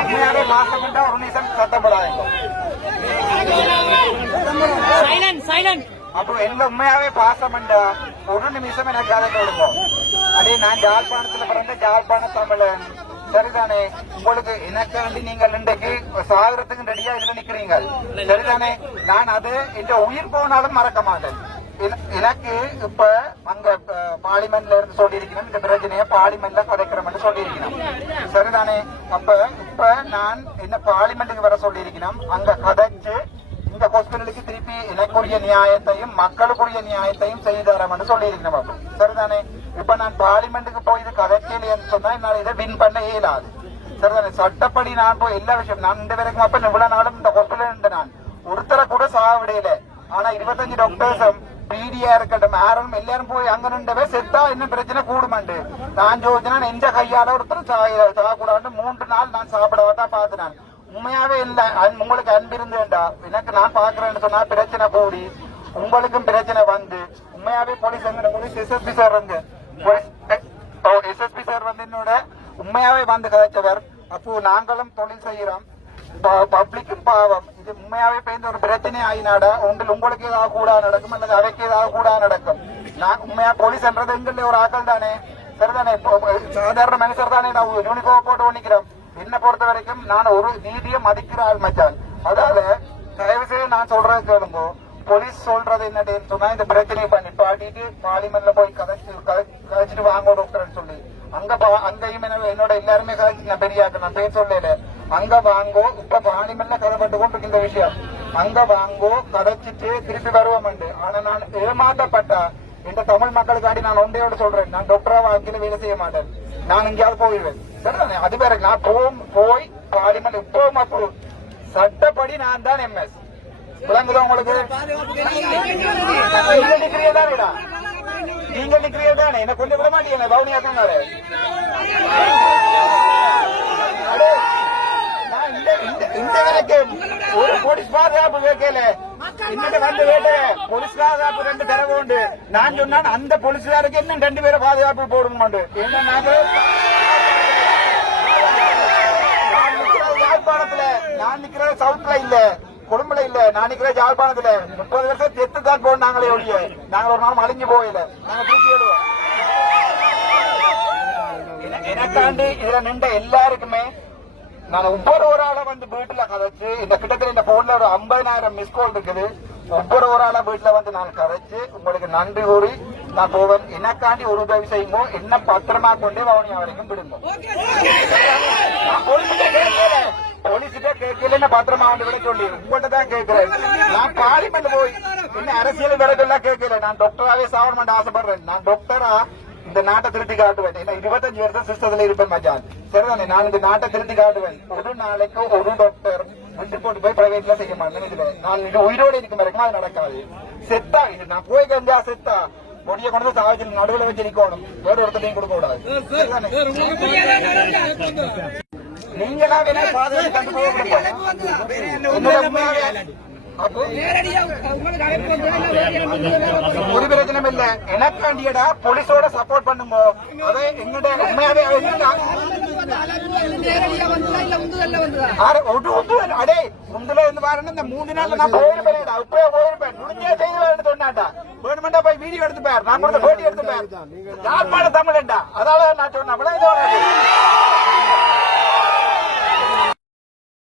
உண்மையாவே மாசம் ஒரு நிமிஷம் சத்தப்படாதீங்க. அப்போ என்ன உண்மையாவே பாசமண்டா ஒரு நிமிஷம் எனக்கு அதை கொடுங்க. அதே நான் ஜாழ்ப்பாணத்துல பிறந்த ஜாழ்ப்பாண தமிழன் சரிதானே. உங்களுக்கு எனக்காண்டி நீங்கள் இன்றைக்கு சாகரத்துக்கு ரெடியா இதுல நிக்கிறீங்க சரிதானே. நான் அது இந்த உயிர் போனாலும் மறக்க மாட்டேன். எனக்கு இப்ப அங்க பார்லிமெண்ட்ல இருந்து சொல்லி இருக்கணும் இந்த பிரச்சனைய பார்லிமெண்ட்ல கதைக்கிறோம் சொல்லி இருக்கணும் சரிதானே. அப்ப இப்ப நான் என்ன பார்லிமெண்ட்டுக்கு வர சொல்லி இருக்கணும் அங்க கதைச்சு இந்த ஹாஸ்பிட்டலுக்கு திருப்பி எனக்குரிய நியாயத்தையும் மக்களுக்குரிய நியாயத்தையும் செய்து தரோம்னு சொல்லி இருக்கணும் சரிதானே. இப்ப நான் பார்லிமெண்ட்டுக்கு போய் இது கதைக்கலைன்னு சொன்னா என்னால இதை வின் பண்ண இயலாது சரிதானே. சட்டப்படி நான் போய் எல்லா விஷயம் நான் இந்த வரைக்கும் அப்ப இவ்வளவு நாளும் இந்த ஹாஸ்பிட்டல் இருந்து நான் ஒருத்தரை கூட சாவிடையில. ஆனா 25 டாக்டர்ஸும் பீடியா இருக்கட்டும் யாரும் எல்லாரும் போய் அங்க நின்றவே செத்தா என்ன பிரச்சனை கூடுமாண்டு நான் யோசிச்சா நெஞ்ச கையால ஒருத்தர் சாகக்கூடாது 3 நாள் நான் சாப்பிடவாதான் பார்த்தேன். உண்மையாவே இல்ல உங்களுக்கு அன்பு இருந்தேன்டா எனக்கு நான் பாக்குறேன்னு சொன்னா பிரச்சனை கூடி உங்களுக்கும் பிரச்சனை வந்து உண்மையாவே போலீஸ் எஸ்எஸ்பி சார் வந்து எஸ்எஸ்பி சார் வந்து என்னோட உண்மையாவே வந்து கதைச்சவர். அப்போ நாங்களும் தொழில் செய்யறோம் பப்ளிக்கும் பாவம். இது உண்மையாவே பேருந்து ஒரு பிரச்சனை ஆயினாடா உங்களுக்கு ஏதாவது கூட நடக்கும் அல்லது அவைக்கு ஏதாவது கூட நடக்கும். நான் உண்மையா போலீஸ்ன்றது எங்கள ஒரு ஆக்கள் தானே சரிதானே. சாதாரண மனுஷர் தானே நான் யூனிஃபார்ம் போட்டு ஒண்ணிக்கிறோம். என்ன பொறுத்த வரைக்கும் நான் ஒரு நீதியை மதிக்கிற ஆள் மச்சான். அதால தயவு செய்து நான் சொல்றது கேளுங்க. போலீஸ் சொல்றது என்னன்னு சொன்னா இந்த பிரச்சனையை பண்ணி பாட்டிட்டு பார்லிமெண்ட்ல போய் கதைச்சிட்டு வாங்க டாக்டர்னு சொல்லி அங்கேயும் என்னோட எல்லாருமே கதைச்சு நான் பெரியாக்க நான் பேர் சொல்லல அங்க வாங்கோ. இப்ப பார்லிமெண்ட்ல கதைப்பட்டு கொண்டு இந்த விஷயம் அங்க வாங்கோ கதைச்சிட்டு திருப்பி வருவோம். ஆனா நான் ஏமாற்றப்பட்டா இந்த தமிழ் மக்களுக்காண்டி நான் ஒன்றையோட சொல்றேன் நான் டாக்டரா வாழ்க்கையில வேலை செய்ய மாட்டேன். நான் எங்கேயாவது போயிடுவேன் சரிதானே. அது வேற நான் போய் பார்லிமெண்ட் இப்போ அப்போ சட்டப்படி நான் தான் எம்எஸ் விளங்குதா உங்களுக்கு. நீங்க நிக்கிறீங்க தானேடா நீங்க நிக்கிறீங்க தானே என்ன கொஞ்சம் விட மாட்டீங்க பவுனியாக்குனாரு. இந்த எனக்கு ஒரு போலீஸ் பாதுகாப்பு கேட்கல இன்னும் வந்து கேட்ட போலீஸ் பாதுகாப்பு 2 தடவை உண்டு. நான் சொன்னா அந்த போலீஸ்காருக்கு இன்னும் 2 பேரை பாதுகாப்பு போடுங்க. யாழ்ப்பாணத்துல நான் நிக்கிற சவுத்ல இல்ல கொழும்புல இல்ல நான் நிக்கிற யாழ்ப்பாணத்துல 30 வருஷம் தெத்து தான் போனாங்களே ஒழிய நாங்க ஒரு நாள் அழிஞ்சு போயில நாங்க தூக்கி எழுவோம். எனக்காண்டி இதுல நின்ற எல்லாருக்குமே நான் ஒவ்வொரு ஆளை வந்து வீட்டுல கதைச்சு இந்த கிட்டத்தட்ட இந்த போன்ல ஒரு 50,000 மிஸ் கால் இருக்குது. ஒவ்வொரு ஆளை வீட்டுல வந்து நான் கதைச்சு உங்களுக்கு நன்றி கூறி நான் போவேன். எனக்காண்டி ஒரு உதவி செய்யுங்க என்ன பத்திரமா கொண்டே வவுனியா வரைக்கும் விடுங்க. போலீஸ்கிட்ட கேட்கல பத்திரமா வந்து விட சொல்லி உங்கள்கிட்ட தான் கேட்கிறேன். நான் பார்லிமெண்ட் போய் என்ன அரசியல் விலகெல்லாம் கேட்கல. நான் டாக்டராவே சாவணும் ஆசைப்படுறேன். நான் டாக்டரா இந்த நாட்டை திருத்தி காட்டுவேன். 25 வருஷம் சிஸ்டத்துல இருப்பேன் மச்சான் சரிதானே. நான் இந்த நாட்டை திருத்தி காட்டுவேன். ஒரு நாளைக்கு ஒரு டாக்டர் விட்டு போட்டு போய் பிரைவேட்ல செய்ய மாட்டேன். இதுல நான் இது உயிரோடு இருக்கும் வரைக்கும் அது நடக்காது. செத்தா இது நான் போய் கஞ்சா செத்தா பொடிய கொண்டு சாவத்தில் நடுவில் வச்சு நிக்கணும். வேற ஒருத்தையும் கொடுக்க கூடாது. நீங்களா வேணா பாதுகாப்பு கண்டு போக ஒரு பிரச்சனை இல்ல. எனக்காண்டியடா போலீஸோட சப்போர்ட் பண்ணுங்க. அதை எங்கிட்ட உண்மையாவே அடே உந்துல இருந்து பாருன்னு இந்த 3 நாள்ல நான் போயிருப்பேன். இப்பவே போயிருப்பேன். முடிஞ்ச செய்தி சொன்னாட்டா வேணுமெண்டா போய் வீடியோ எடுத்து பேர் நான் கூட போட்டி எடுத்து பேர் யாழ்ப்பாண தமிழ்டா. அதால நான் சொன்னேன்